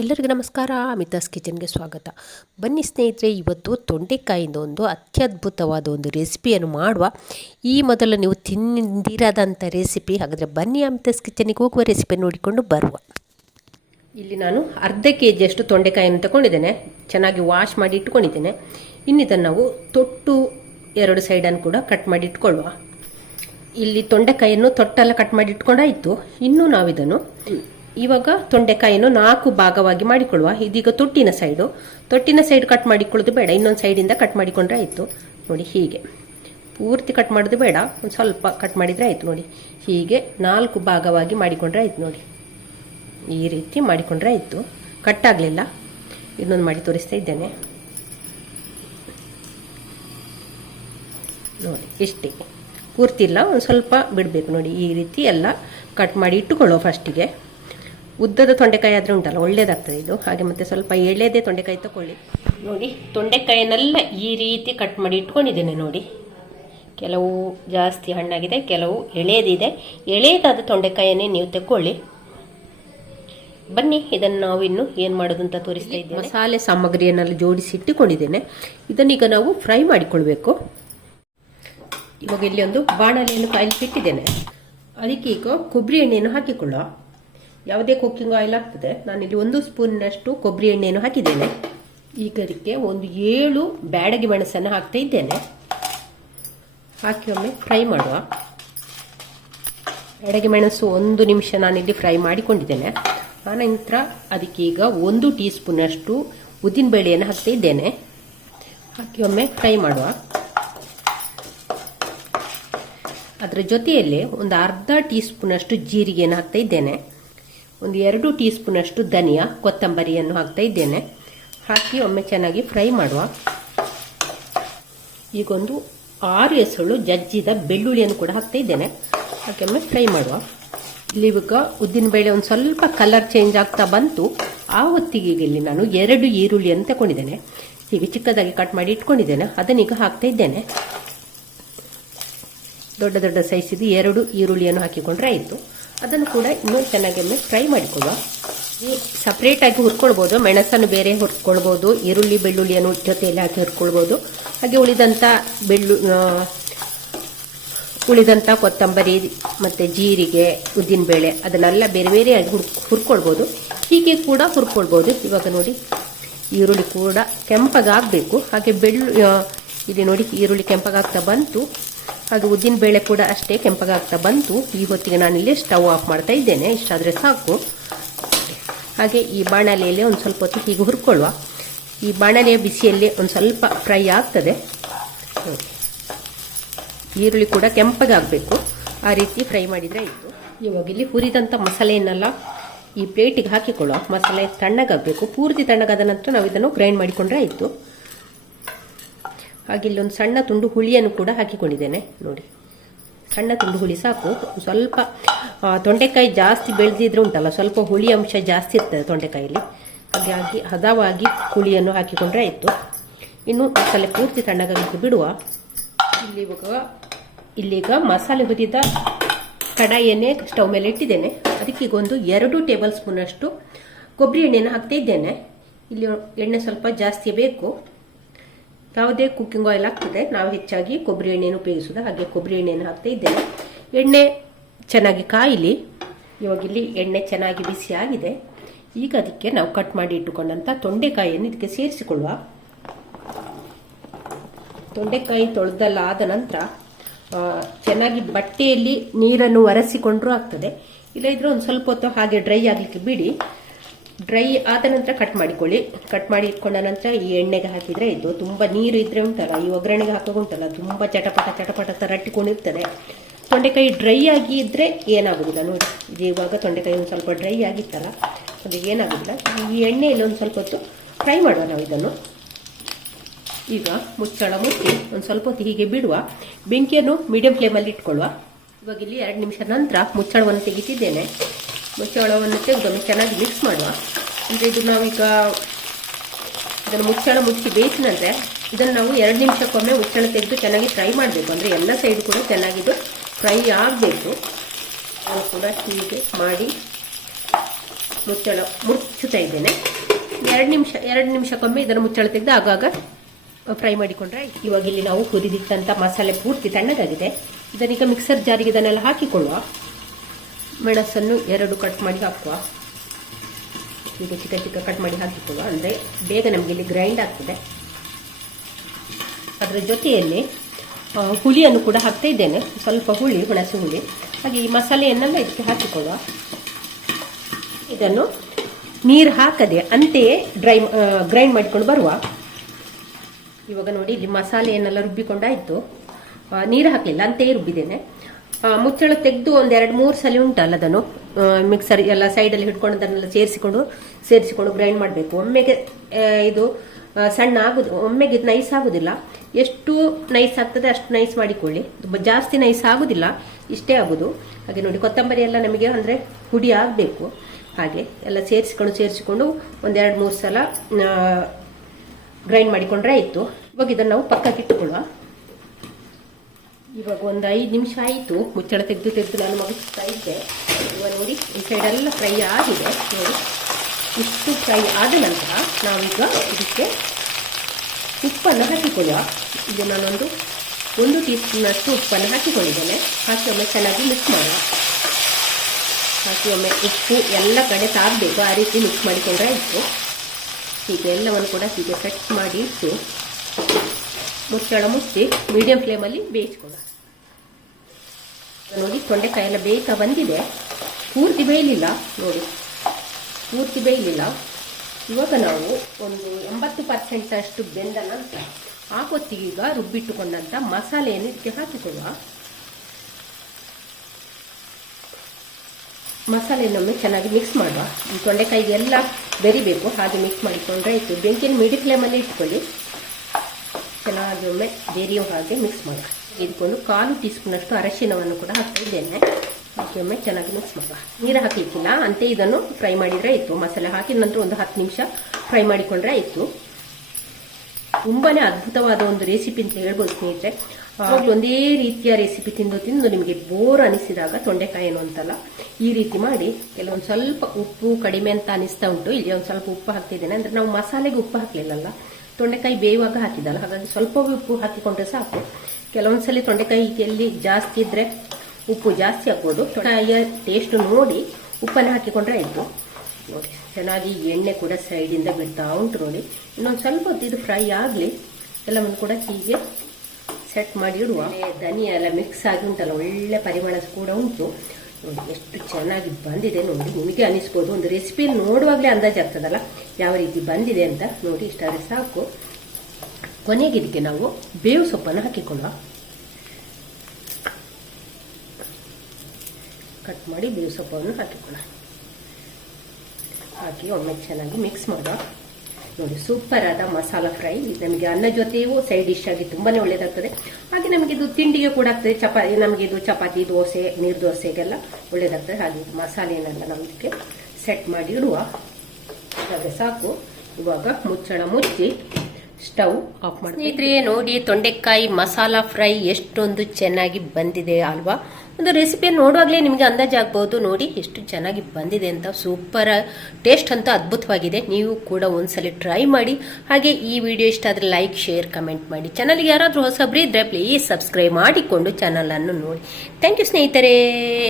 ಎಲ್ಲರಿಗೂ ನಮಸ್ಕಾರ, ಅಮಿತಾಸ್ ಕಿಚನ್ಗೆ ಸ್ವಾಗತ. ಬನ್ನಿ ಸ್ನೇಹಿತರೆ, ಇವತ್ತು ತೊಂಡೆಕಾಯಿಂದ ಒಂದು ಅತ್ಯದ್ಭುತವಾದ ಒಂದು ರೆಸಿಪಿಯನ್ನು ಮಾಡುವ ಈ ಮೊದಲು ನೀವು ತಿಂದಿರದಂಥ ರೆಸಿಪಿ, ಹಾಗಾದರೆ ಬನ್ನಿ ಅಮಿತಾಸ್ ಕಿಚನಿಗೆ ಹೋಗುವ ರೆಸಿಪಿ ನೋಡಿಕೊಂಡು ಬರುವ. ಇಲ್ಲಿ ನಾನು ಅರ್ಧ ಕೆ ಜಿಯಷ್ಟು ತೊಂಡೆಕಾಯಿಯನ್ನು ತಗೊಂಡಿದ್ದೇನೆ. ಚೆನ್ನಾಗಿ ವಾಶ್ ಮಾಡಿ ಇಟ್ಕೊಂಡಿದ್ದೇನೆ. ಇನ್ನಿದನ್ನು ನಾವು ತೊಟ್ಟು ಎರಡು ಸೈಡನ್ನು ಕೂಡ ಕಟ್ ಮಾಡಿ ಇಟ್ಕೊಳ್ಳುವ. ಇಲ್ಲಿ ತೊಂಡೆಕಾಯಿಯನ್ನು ತೊಟ್ಟೆಲ್ಲ ಕಟ್ ಮಾಡಿ ಇಟ್ಕೊಂಡಾಯಿತು. ಇನ್ನೂ ನಾವಿದನ್ನು ಇವಾಗ ತೊಂಡೆಕಾಯಿಯನ್ನು ನಾಲ್ಕು ಭಾಗವಾಗಿ ಮಾಡಿಕೊಳ್ಳುವ. ಇದೀಗ ತೊಟ್ಟಿನ ಸೈಡು ತೊಟ್ಟಿನ ಸೈಡ್ ಕಟ್ ಮಾಡಿಕೊಳ್ಳೋದು ಬೇಡ. ಇನ್ನೊಂದು ಸೈಡಿಂದ ಕಟ್ ಮಾಡಿಕೊಂಡ್ರೆ ಆಯಿತು. ನೋಡಿ ಹೀಗೆ. ಪೂರ್ತಿ ಕಟ್ ಮಾಡೋದು ಬೇಡ. ಒಂದು ಸ್ವಲ್ಪ ಕಟ್ ಮಾಡಿದರೆ ಆಯಿತು. ನೋಡಿ ಹೀಗೆ ನಾಲ್ಕು ಭಾಗವಾಗಿ ಮಾಡಿಕೊಂಡ್ರೆ ಆಯ್ತು. ನೋಡಿ ಈ ರೀತಿ ಮಾಡಿಕೊಂಡ್ರೆ ಆಯಿತು. ಕಟ್ ಆಗಲಿಲ್ಲ. ಇನ್ನೊಂದು ಮಾಡಿ ತೋರಿಸ್ತಾ ಇದ್ದೇನೆ. ನೋಡಿ ಇಷ್ಟೇ. ಪೂರ್ತಿ ಇಲ್ಲ. ಒಂದು ಸ್ವಲ್ಪ ಬಿಡಬೇಕು. ನೋಡಿ ಈ ರೀತಿ ಎಲ್ಲ ಕಟ್ ಮಾಡಿ ಇಟ್ಟುಕೊಳ್ಳೋ ಫಸ್ಟಿಗೆ ಉದ್ದದ ತೊಂಡೆಕಾಯಿ ಆದರೆ ಉಂಟಲ್ಲ ಒಳ್ಳೇದಾಗ್ತದೆ ಇದು. ಹಾಗೆ ಮತ್ತೆ ಸ್ವಲ್ಪ ಎಳೆದೇ ತೊಂಡೆಕಾಯಿ ತಗೊಳ್ಳಿ ನೋಡಿ ತೊಂಡೆಕಾಯಿನೆಲ್ಲ ಈ ರೀತಿ ಕಟ್ ಮಾಡಿ ಇಟ್ಕೊಂಡಿದ್ದೇನೆ ನೋಡಿ. ಕೆಲವು ಜಾಸ್ತಿ ಹಣ್ಣಾಗಿದೆ ಕೆಲವು ಎಳೆಯದಿದೆ ಎಳೆಯದಾದ ತೊಂಡೆಕಾಯನ್ನೇ ನೀವು ತಗೊಳ್ಳಿ ಬನ್ನಿ ಇದನ್ನು ನಾವು ಇನ್ನು ಏನು ಮಾಡೋದು ಅಂತ ತೋರಿಸ್ತಾ ಇದ್ದೀವಿ ಮಸಾಲೆ ಸಾಮಗ್ರಿಯನ್ನೆಲ್ಲ ಜೋಡಿಸಿ ಇಟ್ಟುಕೊಂಡಿದ್ದೇನೆ ಇದನ್ನೀಗ ನಾವು ಫ್ರೈ ಮಾಡಿಕೊಳ್ಬೇಕು. ಇವಾಗ ಇಲ್ಲಿ ಒಂದು ಬಾಣಲೆಯನ್ನು ಕಾಯಿಲಿಕ್ಕೆ ಇಟ್ಟಿದ್ದೇನೆ ಅದಕ್ಕೆ ಈಗ ಕೊಬ್ಬರಿ ಎಣ್ಣೆಯನ್ನು ಹಾಕಿಕೊಳ್ಳುವ ಯಾವುದೇ ಕುಕ್ಕಿಂಗ್ ಆಯಿಲ್ ಆಗ್ತದೆ. ನಾನಿಲ್ಲಿ ಒಂದು ಸ್ಪೂನ್ನಷ್ಟು ಕೊಬ್ಬರಿ ಎಣ್ಣೆಯನ್ನು ಹಾಕಿದ್ದೇನೆ. ಈ ಅದಕ್ಕೆ ಒಂದು ಏಳು ಬ್ಯಾಡಗಿ ಮೆಣಸನ್ನು ಹಾಕ್ತಾ ಇದ್ದೇನೆ. ಹಾಕಿ ಒಮ್ಮೆ ಫ್ರೈ ಮಾಡುವ. ಬ್ಯಾಡಗಿ ಮೆಣಸು ಒಂದು ನಿಮಿಷ ನಾನಿಲ್ಲಿ ಫ್ರೈ ಮಾಡಿಕೊಂಡಿದ್ದೇನೆ. ಆನಂತರ ಅದಕ್ಕೀಗ ಒಂದು ಟೀ ಸ್ಪೂನಷ್ಟು ಉದ್ದಿನಬೇಳೆಯನ್ನು ಹಾಕ್ತಾ ಇದ್ದೇನೆ. ಹಾಕಿ ಒಮ್ಮೆ ಫ್ರೈ ಮಾಡುವ. ಅದರ ಜೊತೆಯಲ್ಲಿ ಒಂದು ಅರ್ಧ ಟೀ ಸ್ಪೂನಷ್ಟು ಜೀರಿಗೆಯನ್ನು ಹಾಕ್ತಾ ಇದ್ದೇನೆ. ಒಂದು ಎರಡು ಟೀ ಸ್ಪೂನಷ್ಟು ಧನಿಯಾ, ಕೊತ್ತಂಬರಿಯನ್ನು ಹಾಕ್ತಾ ಇದ್ದೇನೆ. ಹಾಕಿ ಒಮ್ಮೆ ಚೆನ್ನಾಗಿ ಫ್ರೈ ಮಾಡುವ. ಈಗೊಂದು ಆರು ಎಸಳು ಜಜ್ಜಿದ ಬೆಳ್ಳುಳ್ಳಿಯನ್ನು ಕೂಡ ಹಾಕ್ತಾ ಇದ್ದೇನೆ. ಹಾಕಿ ಒಮ್ಮೆ ಫ್ರೈ ಮಾಡುವ. ಇಲ್ಲಿ ಇವಾಗ ಉದ್ದಿನಬೇಳೆ ಒಂದು ಸ್ವಲ್ಪ ಕಲರ್ ಚೇಂಜ್ ಆಗ್ತಾ ಬಂತು. ಆ ಹೊತ್ತಿಗೆ ಇಲ್ಲಿ ನಾನು ಎರಡು ಈರುಳ್ಳಿಯನ್ನು ತಗೊಂಡಿದ್ದೇನೆ. ಹೀಗೆ ಚಿಕ್ಕದಾಗಿ ಕಟ್ ಮಾಡಿ ಇಟ್ಕೊಂಡಿದ್ದೇನೆ. ಅದನ್ನೀಗ ಹಾಕ್ತಾ ಇದ್ದೇನೆ. ದೊಡ್ಡ ದೊಡ್ಡ ಸೈಜ್ ಇದು ಎರಡು ಈರುಳ್ಳಿಯನ್ನು ಹಾಕಿಕೊಂಡ್ರೆ ಆಯಿತು. ಅದನ್ನು ಕೂಡ ಇನ್ನೂ ಚೆನ್ನಾಗಿ ಫ್ರೈ ಮಾಡಿಕೊಳ್ಳುವ. ಈ ಸಪ್ರೇಟಾಗಿ ಹುರ್ಕೊಳ್ಬೋದು. ಮೆಣಸನ್ನು ಬೇರೆ ಹುರ್ಕೊಳ್ಬೋದು. ಈರುಳ್ಳಿ, ಬೆಳ್ಳುಳ್ಳಿಯನ್ನು ಜೊತೆಯಲ್ಲಿ ಹಾಕಿ ಹುರ್ಕೊಳ್ಬೋದು. ಹಾಗೆ ಉಳಿದಂಥ ಬೆಳ್ಳು ಉಳಿದಂಥ ಕೊತ್ತಂಬರಿ ಮತ್ತು ಜೀರಿಗೆ, ಉದ್ದಿನಬೇಳೆ ಅದನ್ನೆಲ್ಲ ಬೇರೆ ಬೇರೆಯಾಗಿ ಹುರ್, ಹುರ್ಕೊಳ್ಬೋದು. ಹೀಗೆ ಕೂಡ ಹುರ್ಕೊಳ್ಬೋದು. ಇವಾಗ ನೋಡಿ, ಈರುಳ್ಳಿ ಕೂಡ ಕೆಂಪಗಾಗಬೇಕು. ಹಾಗೆ ಬೆಳ್ಳು ಇಲ್ಲಿ ನೋಡಿ, ಈರುಳ್ಳಿ ಕೆಂಪಗಾಗ್ತಾ ಬಂತು. ಹಾಗೆ ಉದ್ದಿನ ಬೇಳೆ ಕೂಡ ಅಷ್ಟೇ ಕೆಂಪಗಾಗ್ತಾ ಬಂತು. ಈ ಹೊತ್ತಿಗೆ ನಾನಿಲ್ಲಿ ಸ್ಟವ್ ಆಫ್ ಮಾಡ್ತಾ ಇದ್ದೇನೆ. ಇಷ್ಟಾದರೆ ಸಾಕು. ಹಾಗೆ ಈ ಬಾಣಲೆಯಲ್ಲಿ ಒಂದು ಸ್ವಲ್ಪ ಹೊತ್ತು ಹೀಗೆ ಹುರ್ಕೊಳ್ಳುವ. ಈ ಬಾಣಲೆಯ ಬಿಸಿಯಲ್ಲಿ ಒಂದು ಸ್ವಲ್ಪ ಫ್ರೈ ಆಗ್ತದೆ. ಈರುಳ್ಳಿ ಕೂಡ ಕೆಂಪಗಾಗಬೇಕು. ಆ ರೀತಿ ಫ್ರೈ ಮಾಡಿದರೆ ಇತ್ತು ಇವಾಗ ಇಲ್ಲಿ ಹುರಿದಂಥ ಮಸಾಲೆಯನ್ನೆಲ್ಲ ಈ ಪ್ಲೇಟಿಗೆ ಹಾಕಿಕೊಳ್ಳುವ. ಮಸಾಲೆ ತಣ್ಣಗಾಗಬೇಕು. ಪೂರ್ತಿ ತಣ್ಣಗಾದ ನಂತರ ನಾವು ಇದನ್ನು ಗ್ರೈಂಡ್ ಮಾಡಿಕೊಂಡ್ರೆ ಆಯಿತು. ಹಾಗೆ ಇಲ್ಲೊಂದು ಸಣ್ಣ ತುಂಡು ಹುಳಿಯನ್ನು ಕೂಡ ಹಾಕಿಕೊಂಡಿದ್ದೇನೆ, ನೋಡಿ. ಸಣ್ಣ ತುಂಡು ಹುಳಿ ಸಾಕು. ಸ್ವಲ್ಪ ತೊಂಡೆಕಾಯಿ ಜಾಸ್ತಿ ಬೆಳೆದಿದ್ರೆ ಉಂಟಲ್ಲ, ಸ್ವಲ್ಪ ಹುಳಿ ಅಂಶ ಜಾಸ್ತಿ ಇರ್ತದೆ ತೊಂಡೆಕಾಯಲ್ಲಿ. ಹಾಗಾಗಿ ಹದವಾಗಿ ಹುಳಿಯನ್ನು ಹಾಕಿಕೊಂಡ್ರೆ ಆಯಿತು. ಇನ್ನು ಮಸಾಲೆ ಪೂರ್ತಿ ತಣ್ಣಗಾಗಿ ಬಿಡುವ. ಇಲ್ಲಿ ಇವಾಗ ಇಲ್ಲೀಗ ಮಸಾಲೆ ಹುರಿದ ಕಡಾಯಿಯನ್ನೇ ಸ್ಟವ್ ಮೇಲೆ ಇಟ್ಟಿದ್ದೇನೆ. ಅದಕ್ಕೆ ಒಂದು ಎರಡು ಟೇಬಲ್ ಸ್ಪೂನಷ್ಟು ಕೊಬ್ಬರಿ ಎಣ್ಣೆಯನ್ನು ಹಾಕ್ತಾ ಇದ್ದೇನೆ. ಇಲ್ಲಿ ಎಣ್ಣೆ ಸ್ವಲ್ಪ ಜಾಸ್ತಿ ಬೇಕು. ಯಾವುದೇ ಕುಕ್ಕಿಂಗ್ ಆಯಿಲ್ ಆಗ್ತದೆ ನಾವು ಹೆಚ್ಚಾಗಿ ಕೊಬ್ಬರಿ ಎಣ್ಣೆಯನ್ನು ಉಪಯೋಗಿಸೋದು ಹಾಗೆ ಕೊಬ್ಬರಿ ಎಣ್ಣೆಯನ್ನು ಹಾಕ್ತಾ ಇದ್ದೇನೆ. ಎಣ್ಣೆ ಚೆನ್ನಾಗಿ ಕಾಯಿಲಿ. ಇವಾಗ ಇಲ್ಲಿ ಎಣ್ಣೆ ಚೆನ್ನಾಗಿ ಬಿಸಿ ಆಗಿದೆ. ಈಗ ಅದಕ್ಕೆ ನಾವು ಕಟ್ ಮಾಡಿ ಇಟ್ಟುಕೊಂಡಂಥ ತೊಂಡೆಕಾಯಿಯನ್ನು ಇದಕ್ಕೆ ಸೇರಿಸಿಕೊಳ್ಳುವ. ತೊಂಡೆಕಾಯಿ ತೊಳೆದಲ್ಲ ಆದ ನಂತರ ಚೆನ್ನಾಗಿ ಬಟ್ಟೆಯಲ್ಲಿ ನೀರನ್ನು ಒರೆಸಿಕೊಂಡ್ರೂ ಆಗ್ತದೆ. ಇಲ್ಲ ಇದ್ರೆ ಒಂದು ಸ್ವಲ್ಪ ಹೊತ್ತು ಹಾಗೆ ಡ್ರೈ ಆಗಲಿಕ್ಕೆ ಬಿಡಿ. ಡ್ರೈ ಆದ ನಂತರ ಕಟ್ ಮಾಡಿಕೊಳ್ಳಿ. ಕಟ್ ಮಾಡಿ ಇಟ್ಕೊಂಡ ನಂತರ ಈ ಎಣ್ಣೆಗೆ ಹಾಕಿದ್ರೆ ಇದು ತುಂಬ ನೀರು ಇದ್ರೆ ಉಂಟಲ್ಲ, ಈ ಒಗ್ಗರಣೆಗೆ ಹಾಕೋ ಉಂಟಲ್ಲ, ತುಂಬ ಚಟಪಟ ಚಟಪಟ ಥರ ರಟ್ಟಿಕೊಂಡಿರ್ತದೆ. ತೊಂಡೆಕಾಯಿ ಡ್ರೈ ಆಗಿ ಇದ್ರೆ ಏನಾಗೋದಿಲ್ಲ ನೋಡಿ. ಇದು ಇವಾಗ ತೊಂಡೆಕಾಯಿ ಒಂದು ಸ್ವಲ್ಪ ಡ್ರೈ ಆಗಿತ್ತಲ್ಲ ಅದು ಏನಾಗೋದಿಲ್ಲ. ಈ ಎಣ್ಣೆಯಲ್ಲಿ ಒಂದು ಸ್ವಲ್ಪ ಹೊತ್ತು ಫ್ರೈ ಮಾಡುವ ನಾವು ಇದನ್ನು. ಈಗ ಮುಚ್ಚಳ ಮುಚ್ಚಿ ಒಂದು ಸ್ವಲ್ಪ ಹೊತ್ತು ಹೀಗೆ ಬಿಡುವ. ಬೆಂಕಿಯನ್ನು ಮೀಡಿಯಂ ಫ್ಲೇಮಲ್ಲಿ ಇಟ್ಕೊಳ್ಳುವ. ಇವಾಗ ಇಲ್ಲಿ ಎರಡು ನಿಮಿಷ ನಂತರ ಮುಚ್ಚಳವನ್ನು ತೆಗಿತಿದ್ದೇನೆ. ಮುಚ್ಚಳವನ್ನು ತೆಗೆದು ಚೆನ್ನಾಗಿ ಮಿಕ್ಸ್ ಮಾಡುವ. ಅಂದರೆ ಇದು ನಾವೀಗ ಇದನ್ನು ಮುಚ್ಚಳ ಮುಚ್ಚಿ ಬೇಯಿಸಿದ ಇದನ್ನು ನಾವು ಎರಡು ನಿಮಿಷಕ್ಕೊಮ್ಮೆ ಮುಚ್ಚಳ ತೆಗೆದು ಚೆನ್ನಾಗಿ ಫ್ರೈ ಮಾಡಬೇಕು. ಅಂದರೆ ಎಲ್ಲ ಸೈಡ್ ಕೂಡ ಚೆನ್ನಾಗಿದ್ದು ಫ್ರೈ ಆಗಬೇಕು. ಕೂಡ ಹೀಗೆ ಮಾಡಿ ಮುಚ್ಚಳ ಮುಚ್ಚುತ್ತಾ ಇದ್ದೇನೆ. ಎರಡು ನಿಮಿಷ, ಎರಡು ನಿಮಿಷಕ್ಕೊಮ್ಮೆ ಇದನ್ನು ಮುಚ್ಚಳ ತೆಗೆದು ಆಗಾಗ ಫ್ರೈ ಮಾಡಿಕೊಂಡ್ರೆ. ಇವಾಗ ಇಲ್ಲಿ ನಾವು ಹುರಿದಿಟ್ಟಂತ ಮಸಾಲೆ ಪೂರ್ತಿ ತಣ್ಣಗಾಗಿದೆ. ಇದನ್ನೀಗ ಮಿಕ್ಸರ್ ಜಾರಿಗೆ ಇದನ್ನೆಲ್ಲ ಹಾಕಿಕೊಳ್ಳುವ. ಮೆಣಸನ್ನು ಎರಡು ಕಟ್ ಮಾಡಿ ಹಾಕುವ. ಹೀಗೆ ಚಿಕ್ಕ ಚಿಕ್ಕ ಕಟ್ ಮಾಡಿ ಹಾಕಿಕೊಳ್ಳುವ. ಅಂದರೆ ಬೇಗ ನಮಗೆ ಇಲ್ಲಿ ಗ್ರೈಂಡ್ ಆಗ್ತದೆ. ಅದರ ಜೊತೆಯಲ್ಲಿ ಹುಳಿಯನ್ನು ಕೂಡ ಹಾಕ್ತಾ ಇದ್ದೇನೆ. ಸ್ವಲ್ಪ ಹುಳಿ, ಹುಣಸೆ ಹುಳಿ. ಹಾಗೆ ಈ ಮಸಾಲೆಯನ್ನೆಲ್ಲ ಇದಕ್ಕೆ ಹಾಕಿಕೊಳ್ಳುವ. ಇದನ್ನು ನೀರು ಹಾಕದೆ ಅಂತೆಯೇ ಡ್ರೈ ಗ್ರೈಂಡ್ ಮಾಡಿಕೊಂಡು ಬರುವ. ಇವಾಗ ನೋಡಿ, ಇಲ್ಲಿ ಮಸಾಲೆಯನ್ನೆಲ್ಲ ರುಬ್ಬಿಕೊಂಡಾಯಿತು. ನೀರು ಹಾಕಲಿಲ್ಲ, ಅಂತೆಯೇ ರುಬ್ಬಿದ್ದೇನೆ. ಮುಚ್ಚಳ ತೆಗೆದು ಒಂದ್ ಎರಡು ಮೂರು ಸಲ ಉಂಟಲ್ಲ ಅದನ್ನು. ಮಿಕ್ಸರ್ ಎಲ್ಲ ಸೈಡಲ್ಲಿ ಹಿಡ್ಕೊಂಡು ಅದನ್ನೆಲ್ಲ ಸೇರಿಸಿಕೊಂಡು ಸೇರಿಸಿಕೊಂಡು ಗ್ರೈಂಡ್ ಮಾಡಬೇಕು. ಒಮ್ಮೆಗೆ ಇದು ಸಣ್ಣ ಆಗುದು, ಒಮ್ಮೆಗೆ ಇದು ನೈಸ್ ಆಗುದಿಲ್ಲ. ಎಷ್ಟು ನೈಸ್ ಆಗ್ತದೆ ಅಷ್ಟು ನೈಸ್ ಮಾಡಿಕೊಳ್ಳಿ. ತುಂಬಾ ಜಾಸ್ತಿ ನೈಸ್ ಆಗುದಿಲ್ಲ, ಇಷ್ಟೇ ಆಗುದು. ಹಾಗೆ ನೋಡಿ, ಕೊತ್ತಂಬರಿ ಎಲ್ಲ ನಮಗೆ ಅಂದ್ರೆ ಹುಡಿ ಆಗಬೇಕು. ಹಾಗೆ ಎಲ್ಲ ಸೇರಿಸಿಕೊಂಡು ಸೇರಿಸಿಕೊಂಡು ಒಂದೆರಡು ಮೂರು ಸಲ ಗ್ರೈಂಡ್ ಮಾಡಿಕೊಂಡ್ರೆ ಆಯ್ತು. ಇವಾಗ ಇದನ್ನು ನಾವು ಪಕ್ಕಕ್ಕೆ ಇಟ್ಟುಕೊಳ್ಳುವ ಇವಾಗ ಒಂದು ಐದು ನಿಮಿಷ ಆಯಿತು. ಮುಚ್ಚಳ ತೆಗೆದು ತೆಗೆದು ನಾನು ಮಗಿಸ್ತಾ ಇದ್ದೆ. ಇವಾಗ ನೋಡಿ, ಈ ಸೈಡ್ ಎಲ್ಲ ಫ್ರೈ ಆಗಿದೆ. ನೋಡಿ, ಇಷ್ಟು ಫ್ರೈ ಆದ ನಂತರ ನಾವೀಗ ಇದಕ್ಕೆ ಉಪ್ಪನ್ನು ಹಾಕಿಕೊಳ್ಳುವ. ಇದು ನಾನೊಂದು ಒಂದು ಟೀ ಸ್ಪೂನಷ್ಟು ಉಪ್ಪನ್ನು ಹಾಕಿಕೊಂಡಿದ್ದೇನೆ. ಹಾಕಿ ಒಮ್ಮೆ ಚೆನ್ನಾಗಿ ಮಿಕ್ಸ್ ಮಾಡುವ. ಹಾಕಿ ಒಮ್ಮೆ ಉಪ್ಪು ಎಲ್ಲ ಕಡೆ ತಾಗಬೇಕು. ಆ ರೀತಿ ಮಿಕ್ಸ್ ಮಾಡಿಕೊಂಡ್ರೆ ಇತ್ತು ಹೀಗೆ ಎಲ್ಲವನ್ನು ಕೂಡ ಹೀಗೆ ಕಟ್ ಮಾಡಿ ಇಟ್ಟು ಮುಚ್ಚಳ ಮುಚ್ಚಿ ಮೀಡಿಯಂ ಫ್ಲೇಮಲ್ಲಿ ಬೇಯಿಸ್ಕೊಳ್ಳೋಣ. ನೋಡಿ ತೊಂಡೆಕಾಯಿ ಎಲ್ಲ ಬೇಯ್ತಾ ಬಂದಿದೆ. ಪೂರ್ತಿ ಬೇಯಲಿಲ್ಲ, ನೋಡಿ. ಪೂರ್ತಿ ಬೇಯಲಿಲ್ಲ. ಇವಾಗ ನಾವು ಒಂದು ಎಂಬತ್ತು ಪರ್ಸೆಂಟ್ ಅಷ್ಟು ಬೆಂದ ನಂತರ ಆ ಹೊತ್ತಿಗೆ ಈಗ ರುಬ್ಬಿಟ್ಟುಕೊಂಡಂಥ ಮಸಾಲೆಯನ್ನು ಇದಕ್ಕೆ ಹಾಕಿಕೊಳ್ಳುವ ಮಸಾಲೆಯನ್ನೊಮ್ಮೆ ಚೆನ್ನಾಗಿ ಮಿಕ್ಸ್ ಮಾಡುವ. ಈ ತೊಂಡೆಕಾಯಿಗೆಲ್ಲ ಬೆರಿಬೇಕು, ಹಾಗೆ ಮಿಕ್ಸ್ ಮಾಡಿಕೊಂಡ್ರೆ ಆಯಿತು. ಬೆಂಕಿನ ಮಿಡಿ ಫ್ಲೇಮಲ್ಲಿ ಇಟ್ಕೊಳ್ಳಿ. ಚೆನ್ನಾಗಿ ಒಮ್ಮೆ ಬೇರೆಯೋ ಹಾಗೆ ಮಿಕ್ಸ್ ಮಾಡುವ ಇದಕ್ಕೊಂದು ಕಾಲು ಟೀ ಸ್ಪೂನಷ್ಟು ಅರಶಿನವನ್ನು ಕೂಡ ಹಾಕ್ತಾ ಇದ್ದೇನೆ. ಒಮ್ಮೆ ಚೆನ್ನಾಗಿ ಮಿಕ್ಸ್ ಮಾಡುವ ನೀರು ಹಾಕಲಿಕ್ಕಿಲ್ಲ ಅಂತೆ ಇದನ್ನು ಫ್ರೈ ಮಾಡಿದರೆ ಇತ್ತು ಮಸಾಲೆ ಹಾಕಿದ ನಂತರ ಒಂದು ಹತ್ತು ನಿಮಿಷ ಫ್ರೈ ಮಾಡಿಕೊಂಡ್ರೆ ಆಯಿತು. ತುಂಬಾನೇ ಅದ್ಭುತವಾದ ಒಂದು ರೆಸಿಪಿ ಅಂತ ಹೇಳ್ಬೋದು ಸ್ನೇಹಿತರೆ. ಆವಾಗಲೂ ಒಂದೇ ರೀತಿಯ ರೆಸಿಪಿ ತಿಂದು ತಿಂದು ನಿಮಗೆ ಬೋರ್ ಅನಿಸಿದಾಗ ತೊಂಡೆಕಾಯಿ ಏನು ಅಂತಲ್ಲ ಈ ರೀತಿ ಮಾಡಿ. ಕೆಲವೊಂದು ಸ್ವಲ್ಪ ಉಪ್ಪು ಕಡಿಮೆ ಅಂತ ಅನಿಸ್ತಾ ಉಂಟು. ಇಲ್ಲಿ ಒಂದು ಸ್ವಲ್ಪ ಉಪ್ಪು ಹಾಕ್ತಿದ್ದೇನೆ. ಅಂದ್ರೆ ನಾವು ಮಸಾಲೆಗೆ ಉಪ್ಪು ಹಾಕ್ಲಿಲ್ಲಲ್ಲ. ತೊಂಡೆಕಾಯಿ ಬೇಯುವಾಗ ಹಾಕಿದ್ದಲ್ಲ, ಹಾಗಾಗಿ ಸ್ವಲ್ಪ ಉಪ್ಪು ಹಾಕಿಕೊಂಡ್ರೆ ಸಾಕು. ಕೆಲವೊಂದ್ಸಲಿ ತೊಂಡೆಕಾಯಿಯಲ್ಲಿ ಜಾಸ್ತಿ ಇದ್ರೆ ಉಪ್ಪು ಜಾಸ್ತಿ ಹಾಕ್ಬೋದು. ತೊಂಡೆಕಾಯಿಯ ಟೇಸ್ಟ್ ನೋಡಿ ಉಪ್ಪನ್ನು ಹಾಕಿಕೊಂಡ್ರೆ ಆಯಿತು. ನೋಡಿ, ಚೆನ್ನಾಗಿ ಎಣ್ಣೆ ಕೂಡ ಸೈಡಿಂದ ಬಿಡ್ತಾ ಉಂಟು ನೋಡಿ. ಇನ್ನೊಂದು ಸ್ವಲ್ಪ ಹೊತ್ತು ಇದು ಫ್ರೈ ಆಗಲಿ, ಎಲ್ಲವನ್ನು ಕೂಡ ಹೀಗೆ ಸೆಟ್ ಮಾಡಿ ಇಡುವ. ಧನಿಯಾ ಎಲ್ಲ ಮಿಕ್ಸ್ ಆಗಿ ಉಂಟಲ್ಲ, ಒಳ್ಳೆ ಪರಿಮಳ ಕೂಡ ಉಂಟು. ಎಷ್ಟು ಚೆನ್ನಾಗಿ ಬಂದಿದೆ ನೋಡಿ, ನಿಮಗೆ ಅನಿಸ್ಬೋದು. ಒಂದು ರೆಸಿಪಿ ನೋಡುವಾಗಲೇ ಅಂದಾಜಾಗ್ತದಲ್ಲ ಯಾವ ರೀತಿ ಬಂದಿದೆ ಅಂತ ನೋಡಿ, ಇಷ್ಟಾದ್ರೆ ಸಾಕು. ಕೊನೆಗೆ ಇದಕ್ಕೆ ನಾವು ಬೇವು ಸೊಪ್ಪನ್ನು ಹಾಕಿಕೊಳ್ಳುವ. ಕಟ್ ಮಾಡಿ ಬೇವು ಸೊಪ್ಪನ್ನು ಹಾಕಿಕೊಳ್ಳುವ. ಹಾಕಿ ಒಮ್ಮೆ ಚೆನ್ನಾಗಿ ಮಿಕ್ಸ್ ಮಾಡುವ. ನೋಡಿ ಸೂಪರ್ ಆದ ಮಸಾಲ ಫ್ರೈ. ನಮಗೆ ಅನ್ನ ಜೊತೆಯೂ ಸೈಡ್ ಡಿಶ್ ಆಗಿ ತುಂಬಾನೇ ಒಳ್ಳೇದಾಗ್ತದೆ. ಹಾಗೆ ನಮಗೆ ಇದು ತಿಂಡಿಗೆ ಕೂಡ ಆಗ್ತದೆ. ಚಪಾತಿ, ನಮಗೆ ಇದು ಚಪಾತಿ, ದೋಸೆ, ನೀರು ದೋಸೆಗೆಲ್ಲ ಒಳ್ಳೇದಾಗ್ತದೆ. ಹಾಗೆ ಮಸಾಲೆನೆಲ್ಲ ಇದಕ್ಕೆ ಸೆಟ್ ಮಾಡಿ ಇಡುವ. ಹಾಗೆ ಸಾಕು. ಇವಾಗ ಮುಚ್ಚಳ ಮುಚ್ಚಿ ಸ್ಟವ್ ಆಫ್ ಮಾಡಿ ಸ್ನೇಹಿತರೆ, ನೋಡಿ, ತೊಂಡೆಕಾಯಿ ಮಸಾಲ ಫ್ರೈ ಎಷ್ಟೊಂದು ಚೆನ್ನಾಗಿ ಬಂದಿದೆ ಅಲ್ವಾ? ಒಂದು ರೆಸಿಪಿ ನೋಡುವಾಗಲೇ ನಿಮಗೆ ಅಂದಾಜಾಗ್ಬೋದು ನೋಡಿ, ಎಷ್ಟು ಚೆನ್ನಾಗಿ ಬಂದಿದೆ ಅಂತ. ಸೂಪರ್ ಟೇಸ್ಟ್ ಅಂತ ಅದ್ಭುತವಾಗಿದೆ. ನೀವು ಕೂಡ ಒಂದ್ಸಲಿ ಟ್ರೈ ಮಾಡಿ. ಹಾಗೆ ಈ ವಿಡಿಯೋ ಇಷ್ಟ ಆದರೆ ಲೈಕ್, ಶೇರ್, ಕಮೆಂಟ್ ಮಾಡಿ. ಚಾನಲ್ಗೆ ಯಾರಾದರೂ ಹೊಸಬ್ರಿ ಇದ್ರೆ ಪ್ಲೀಸ್ ಸಬ್ಸ್ಕ್ರೈಬ್ ಮಾಡಿಕೊಂಡು ಚಾನಲನ್ನು ನೋಡಿ. ಥ್ಯಾಂಕ್ ಯು ಸ್ನೇಹಿತರೆ.